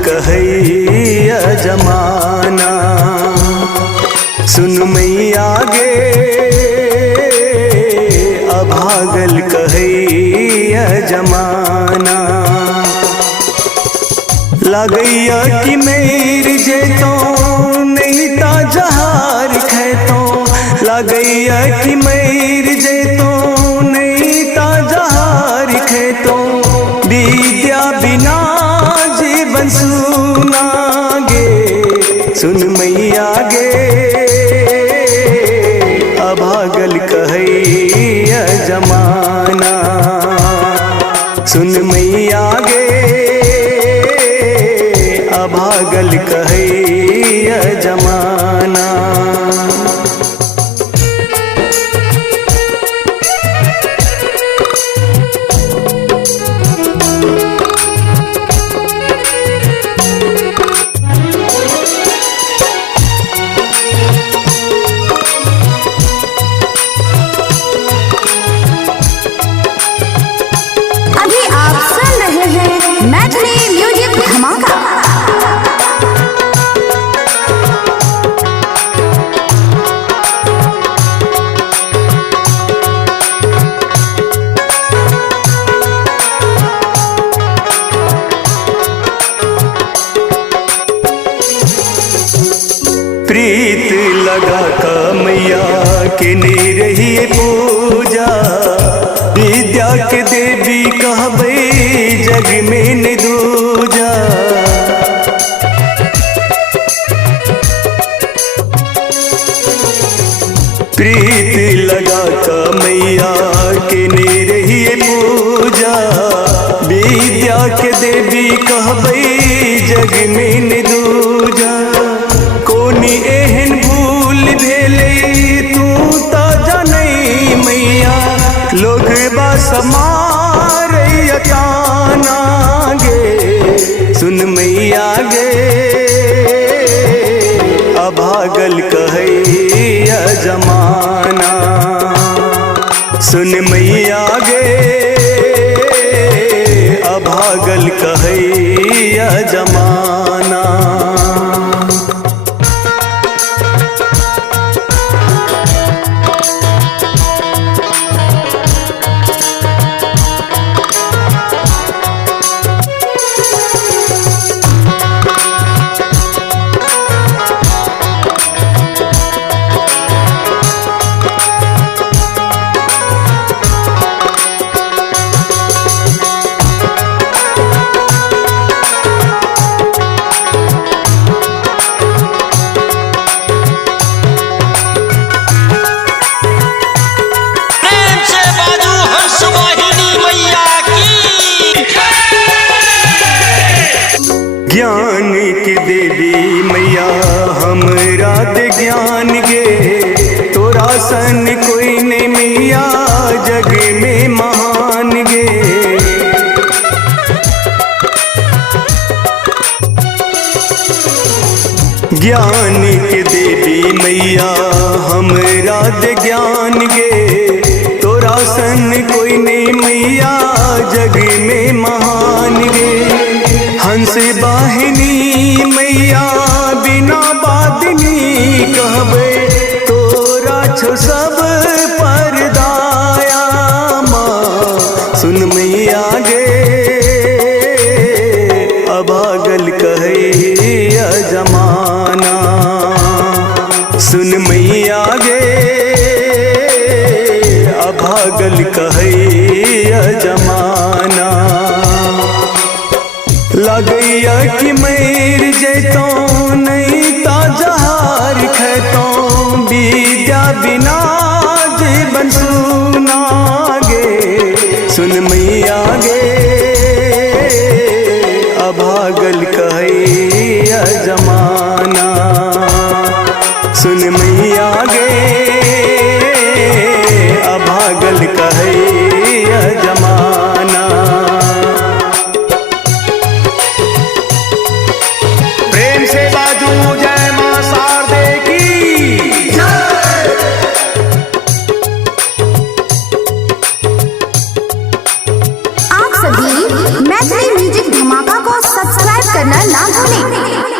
कहैया जमाना। सुन मैया गे अभागल कहैया जमाना। लगैया कि मेरी जेतो नहीं ता जहार खैतो। लगैया कि मेरी जेतो नहीं ता जहार खैतो। विद्या बिना जीवन सुना गे। सुन मैया गे अभागल कहैया जमाना। सुन मैया गे अभागल कहैया जमाना। अभी आप सुन रहे हैं मैथिली म्यूजिक धमाका। प्रीत लगा का मैया के ने रही पूजा। विद्या के देवी कहबे जग में न दूजा। प्रीत लगा का मैया के ने रही पूजा। विद्या के देवी कहबे जग में न दूजा। कोनी एहन भूल भेले तू ता जनई मैया। लोग बस मारैया ताना गे। सुन मैया गे अभागल कहैया जमाना। सुन मैया गे अभागल कहैया जमाना। ज्ञान की देवी मैया हमरा दे ज्ञान गे। तोरा सन कोई नहीं मैया जग में महान गे। ज्ञान के देवी मैया हमरा दे ज्ञान गे। तोरा सन कोई नहीं मैया जग में महान गे। हंस वाहिनी मैया बिना बादनी कहबे। तोरा छो सब परदाया माँ। सुन मैया गे अभागल कहैया जमाना। सुन मैया गे अभागल कहैया जमाना। लगैया कि मर जैतो नहीं ता जहार खैतो। विद्या बिना जीवन सुना गे। सुन मैया गे अभागल कहैया जमाना। सुन मैया गे अभागल कहैया जमाना। प्रेम से बाजू जय मां शारदे की जय। आप सभी मैथिली म्यूजिक धमाका को सब्सक्राइब करना ना भूलें।